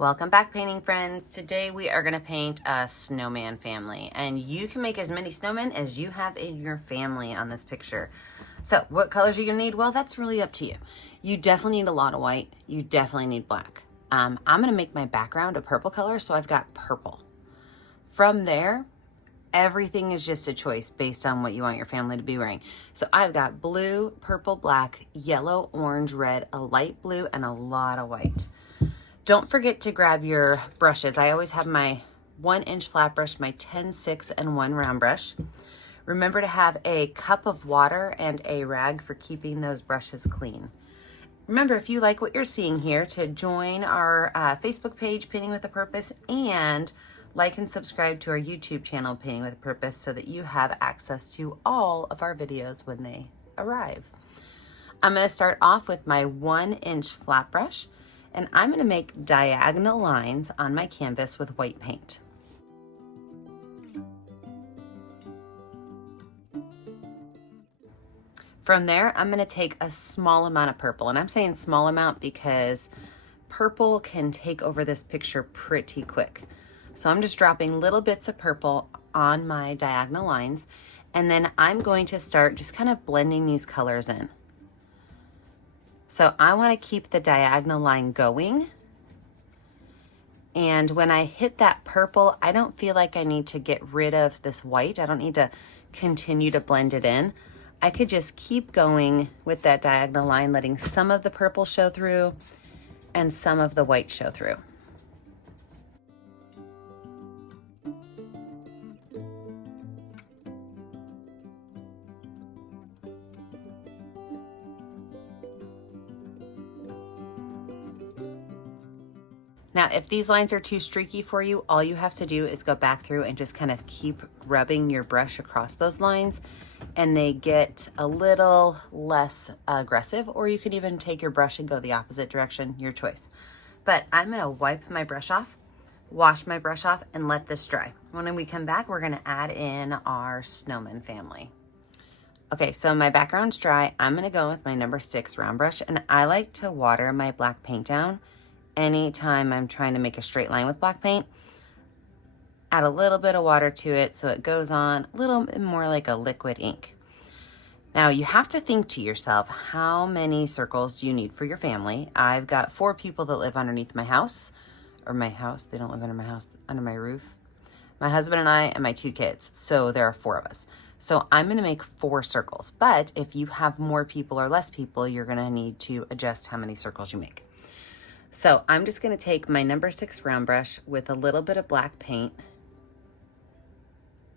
Welcome back, painting friends. Today we are going to paint a snowman family, and you can make as many snowmen as you have in your family on this picture. So what colors are you going to need? Well, that's really up to you. You definitely need a lot of white. You definitely need black. I'm going to make my background a purple color, so I've got purple. From there, everything is just a choice based on what you want your family to be wearing. So I've got blue, purple, black, yellow, orange, red, a light blue, and a lot of white. Don't forget to grab your brushes. I always have my 1-inch flat brush, my 10-6, and 1 round brush. Remember to have a cup of water and a rag for keeping those brushes clean. Remember, if you like what you're seeing here, to join our Facebook page, Painting with a Purpose, and like and subscribe to our YouTube channel, Painting with a Purpose, so that you have access to all of our videos when they arrive. I'm going to start off with my 1-inch flat brush, and I'm going to make diagonal lines on my canvas with white paint. From there, I'm going to take a small amount of purple, and I'm saying small amount because purple can take over this picture pretty quick. So I'm just dropping little bits of purple on my diagonal lines, and then I'm going to start just kind of blending these colors in. So I want to keep the diagonal line going. And when I hit that purple, I don't feel like I need to get rid of this white. I don't need to continue to blend it in. I could just keep going with that diagonal line, letting some of the purple show through and some of the white show through. Now, if these lines are too streaky for you, all you have to do is go back through and just kind of keep rubbing your brush across those lines, and they get a little less aggressive, or you can even take your brush and go the opposite direction, your choice. But I'm gonna wipe my brush off, wash my brush off, and let this dry. When we come back, we're gonna add in our Snowman family. Okay, so my background's dry. I'm gonna go with my number 6 round brush, and I like to water my black paint down anytime I'm trying to make a straight line with black paint. Add a little bit of water to it so it goes on a little bit more like a liquid ink. Now you have to think to yourself, how many circles do you need for your family? I've got 4 people that live underneath my house, or my house, they don't live under my house, under my roof. My husband and I and my 2 kids, so there are 4 of us. So I'm gonna make 4 circles, but if you have more people or less people, you're gonna need to adjust how many circles you make. So I'm just going to take my number 6 round brush with a little bit of black paint.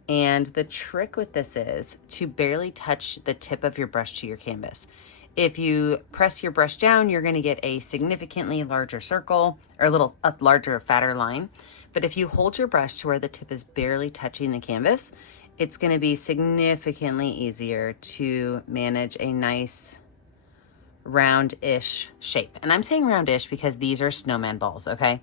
And the trick with this is to barely touch the tip of your brush to your canvas. If you press your brush down, you're going to get a significantly larger circle, or a larger, fatter line. But if you hold your brush to where the tip is barely touching the canvas, it's going to be significantly easier to manage a nice round-ish shape. And I'm saying roundish because these are snowman balls, okay?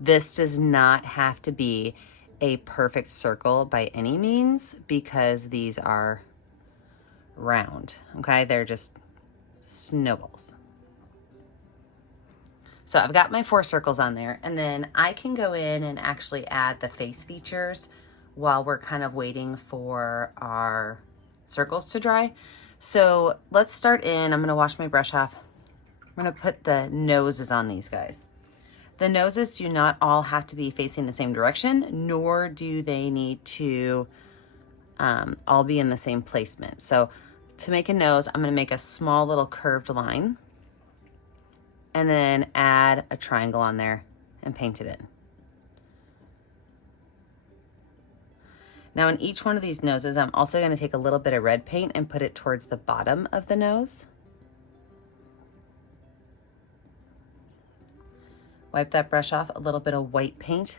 This does not have to be a perfect circle by any means because these are round, okay? They're just snowballs. So I've got my 4 circles on there, and then I can go in and actually add the face features while we're kind of waiting for our circles to dry. So let's start in, I'm gonna wash my brush off. I'm gonna put the noses on these guys. The noses do not all have to be facing the same direction, nor do they need to all be in the same placement. So to make a nose, I'm gonna make a small little curved line and then add a triangle on there and paint it in. Now in each one of these noses, I'm also going to take a little bit of red paint and put it towards the bottom of the nose. Wipe that brush off, a little bit of white paint,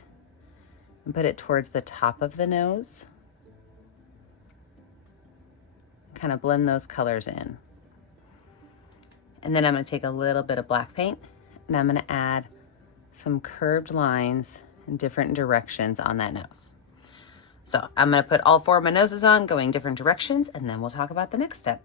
and put it towards the top of the nose. Kind of blend those colors in. And then I'm going to take a little bit of black paint, and I'm going to add some curved lines in different directions on that nose. So I'm going to put all 4 of my noses on, going different directions, and then we'll talk about the next step.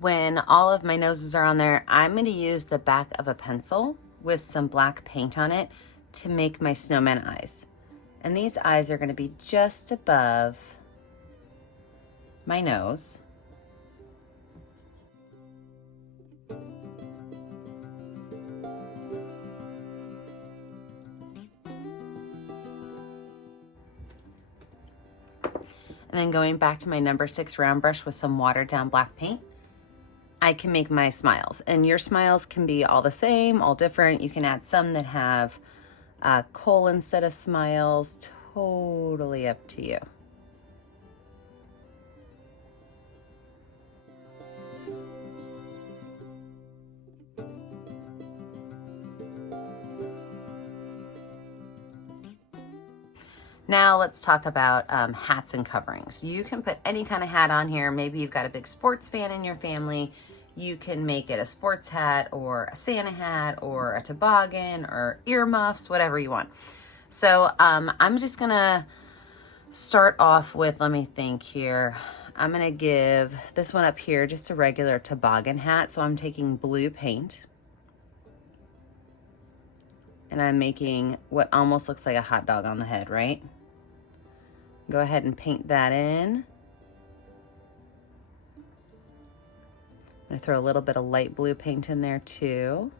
When all of my noses are on there, I'm going to use the back of a pencil with some black paint on it to make my snowman eyes. And these eyes are going to be just above my nose. And then going back to my number 6 round brush with some watered down black paint, I can make my smiles. And your smiles can be all the same, all different. You can add some that have kohl instead of smiles, totally up to you. Now let's talk about hats and coverings. You can put any kind of hat on here. Maybe you've got a big sports fan in your family. You can make it a sports hat or a Santa hat or a toboggan or earmuffs, whatever you want. So I'm just gonna start off with, let me think here. I'm gonna give this one up here just a regular toboggan hat. So I'm taking blue paint and I'm making what almost looks like a hot dog on the head, right? Go ahead and paint that in. I'm gonna throw a little bit of light blue paint in there too.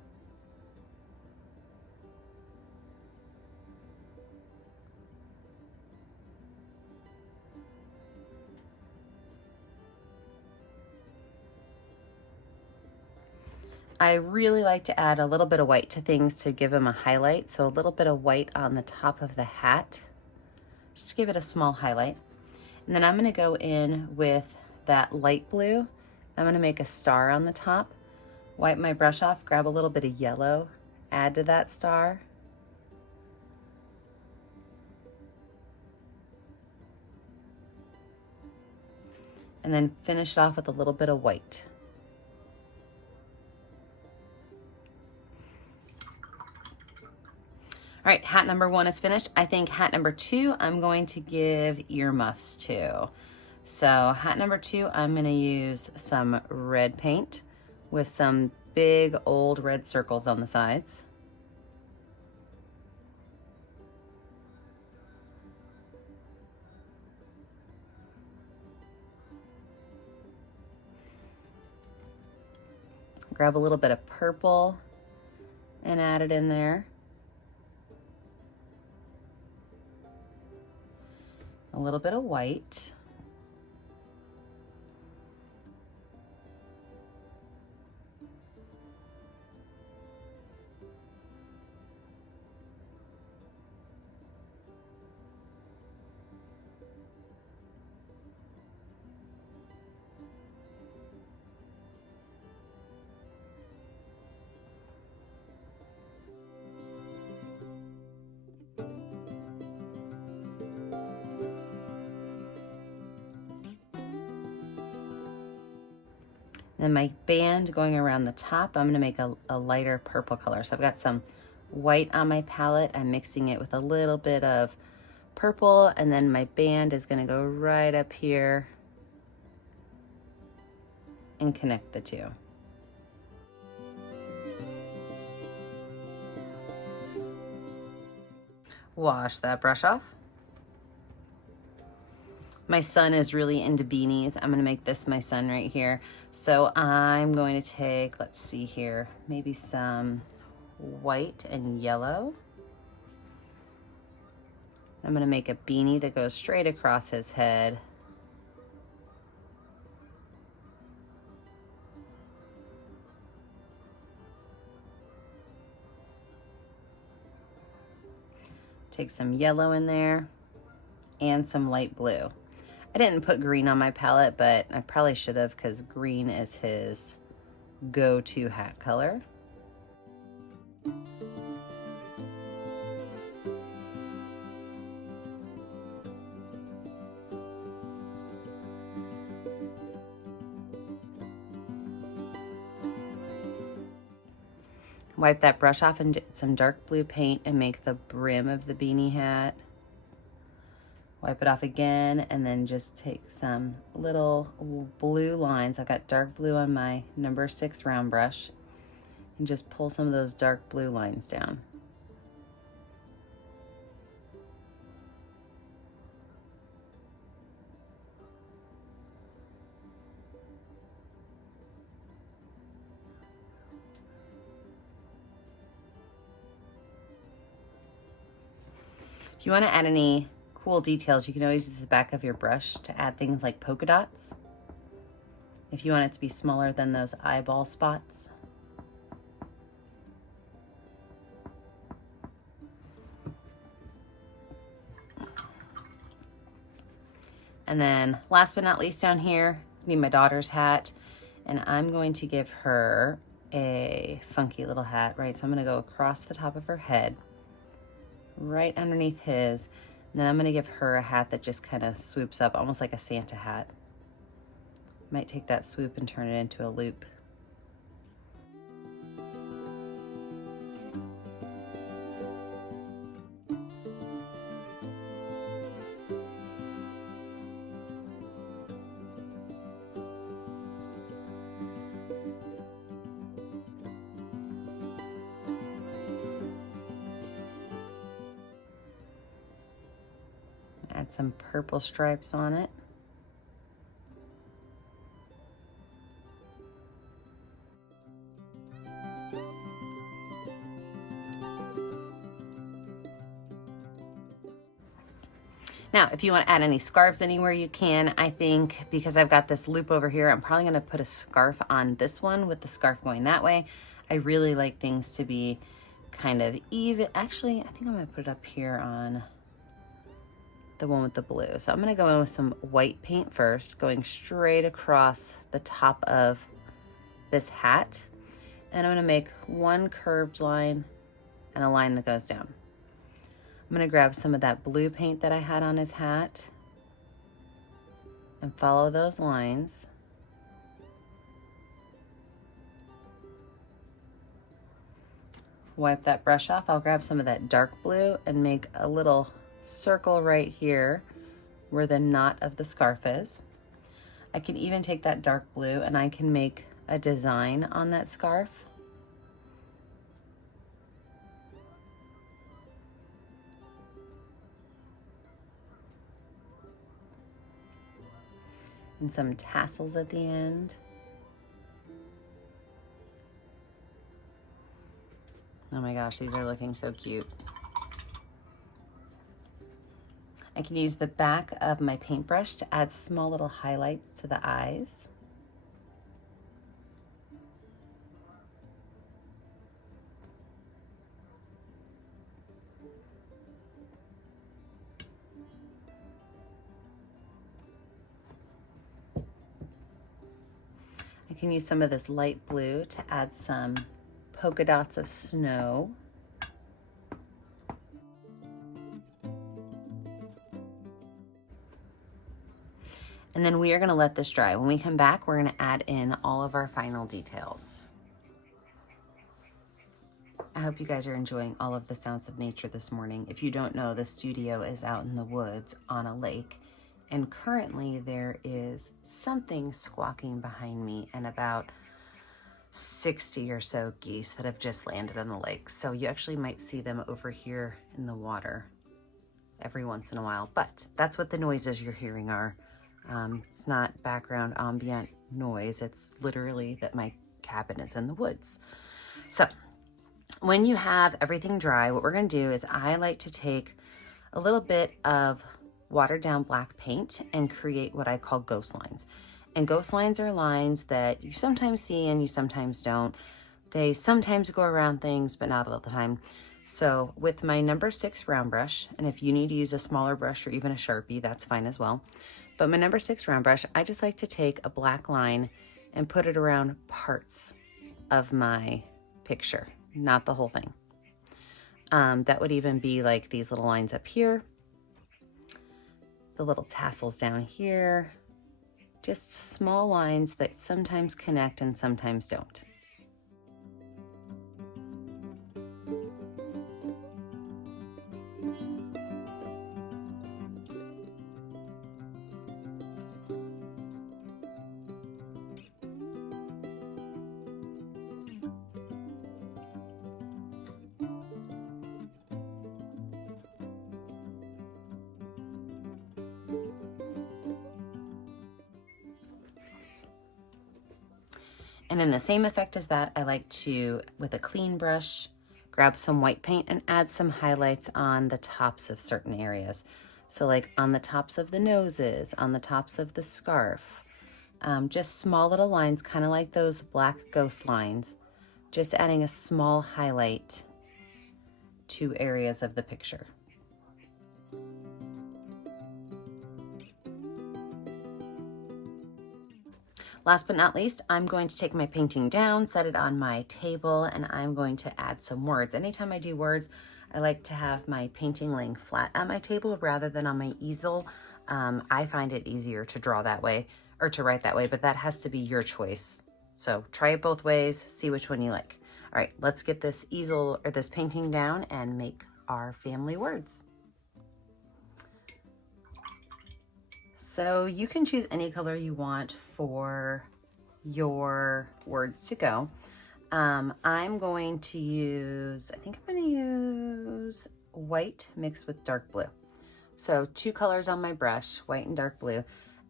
I really like to add a little bit of white to things to give them a highlight. So a little bit of white on the top of the hat, just to give it a small highlight. And then I'm gonna go in with that light blue. I'm gonna make a star on the top, wipe my brush off, grab a little bit of yellow, add to that star. And then finish it off with a little bit of white. All right, hat number 1 is finished. I think hat number 2, I'm going to give earmuffs to. So hat number 2, I'm gonna use some red paint with some big old red circles on the sides. Grab a little bit of purple and add it in there. A little bit of white. Then my band going around the top, I'm gonna make a lighter purple color. So I've got some white on my palette. I'm mixing it with a little bit of purple, and then my band is gonna go right up here and connect the two. Wash that brush off. My son is really into beanies. I'm gonna make this my son right here. So I'm going to take, let's see here, maybe some white and yellow. I'm gonna make a beanie that goes straight across his head. Take some yellow in there and some light blue. I didn't put green on my palette, but I probably should have, because green is his go-to hat color. Wipe that brush off and get some dark blue paint and make the brim of the beanie hat. Wipe it off again and then just take some little blue lines. I've got dark blue on my number 6 round brush and just pull some of those dark blue lines down. If you want to add any cool details, you can always use the back of your brush to add things like polka dots. If you want it to be smaller than those eyeball spots. And then last but not least down here, it's me, my daughter's hat. And I'm going to give her a funky little hat, right? So I'm gonna go across the top of her head, right underneath his. And then I'm gonna give her a hat that just kind of swoops up, almost like a Santa hat. Might take that swoop and turn it into a loop. Add some purple stripes on it. Now, if you want to add any scarves anywhere, you can. I think because I've got this loop over here, I'm probably going to put a scarf on this one with the scarf going that way. I really like things to be kind of even. Actually, I think I'm going to put it up here on the one with the blue. So I'm going to go in with some white paint first, going straight across the top of this hat. And I'm going to make one curved line and a line that goes down. I'm going to grab some of that blue paint that I had on his hat and follow those lines. Wipe that brush off. I'll grab some of that dark blue and make a little circle right here where the knot of the scarf is. I can even take that dark blue and I can make a design on that scarf. And some tassels at the end. Oh my gosh, these are looking so cute. I can use the back of my paintbrush to add small little highlights to the eyes. I can use some of this light blue to add some polka dots of snow. And then we are going to let this dry. When we come back, we're going to add in all of our final details. I hope you guys are enjoying all of the sounds of nature this morning. If you don't know, the studio is out in the woods on a lake. And currently there is something squawking behind me and about 60 or so geese that have just landed on the lake. So you actually might see them over here in the water. every once in a while, but that's what the noises you're hearing are. It's not background ambient noise. It's literally that my cabin is in the woods. So when you have everything dry, what we're going to do is I like to take a little bit of watered down black paint and create what I call ghost lines. And ghost lines are lines that you sometimes see and you sometimes don't. They sometimes go around things, but not all the time. So with my number 6 round brush, and if you need to use a smaller brush or even a Sharpie, that's fine as well. But my number 6 round brush, I just like to take a black line and put it around parts of my picture, not the whole thing. That would even be like these little lines up here, the little tassels down here, just small lines that sometimes connect and sometimes don't. And in the same effect as that, I like to, with a clean brush, grab some white paint and add some highlights on the tops of certain areas. So like on the tops of the noses, on the tops of the scarf, just small little lines, kind of like those black ghost lines, just adding a small highlight to areas of the picture. Last but not least, I'm going to take my painting down, set it on my table, and I'm going to add some words. Anytime I do words, I like to have my painting laying flat on my table rather than on my easel. I find it easier to draw that way or to write that way, but that has to be your choice. So try it both ways, see which one you like. All right, let's get this easel or this painting down and make our family words. So you can choose any color you want for your words to go. I'm going to use, I think I'm going to use white mixed with dark blue. So 2 colors on my brush, white and dark blue,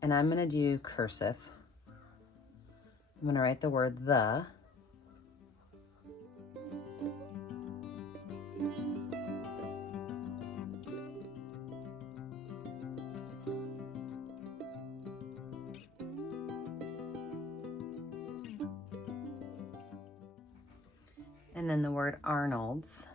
and I'm going to do cursive. I'm going to write the word the. And then the word Arnold's.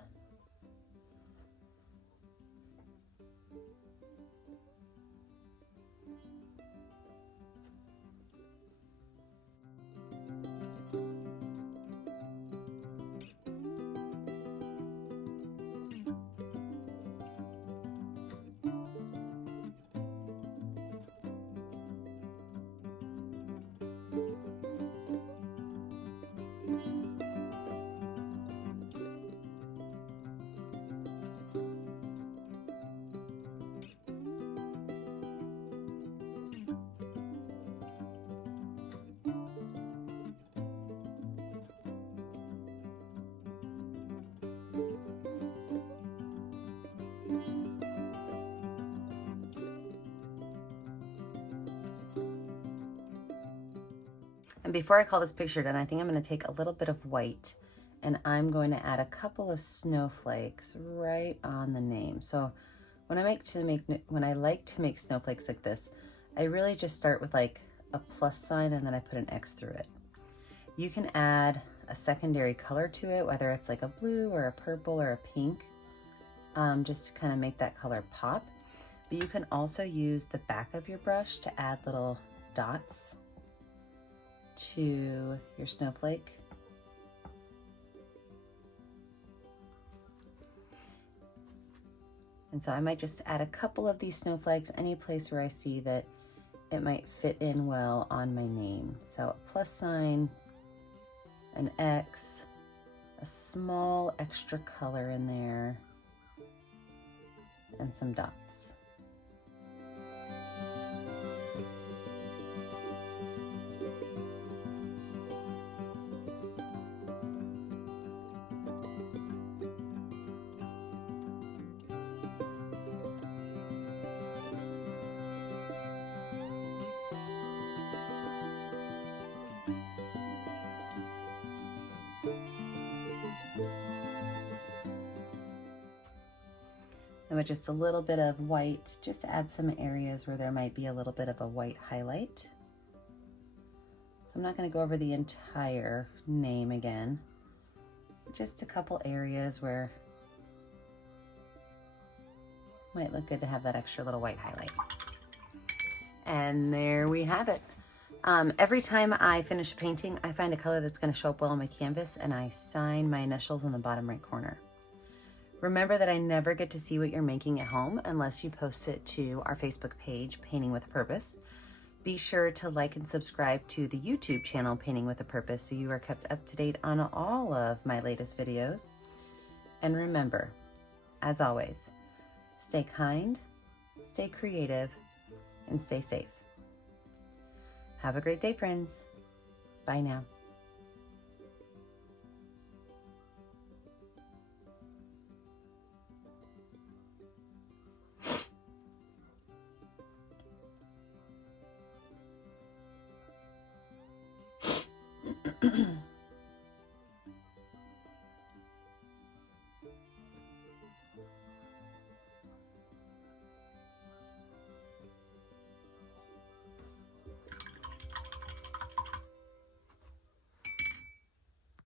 And before I call this picture done, I think I'm going to take a little bit of white and I'm going to add a couple of snowflakes right on the name. So when I like to make snowflakes like this, I really just start with like a plus sign and then I put an X through it. You can add a secondary color to it, whether it's like a blue or a purple or a pink, just to kind of make that color pop. But you can also use the back of your brush to add little dots to your snowflake. And so I might just add a couple of these snowflakes any place where I see that it might fit in well on my name. So a plus sign, an X, a small extra color in there, and some dots. And with just a little bit of white, just add some areas where there might be a little bit of a white highlight. So I'm not going to go over the entire name again, just a couple areas where it might look good to have that extra little white highlight. And there we have it. Every time I finish a painting, I find a color that's going to show up well on my canvas, and I sign my initials in the bottom right corner. Remember that I never get to see what you're making at home unless you post it to our Facebook page, Painting with a Purpose. Be sure to like and subscribe to the YouTube channel, Painting with a Purpose, so you are kept up to date on all of my latest videos. And remember, as always, stay kind, stay creative, and stay safe. Have a great day, friends. Bye now.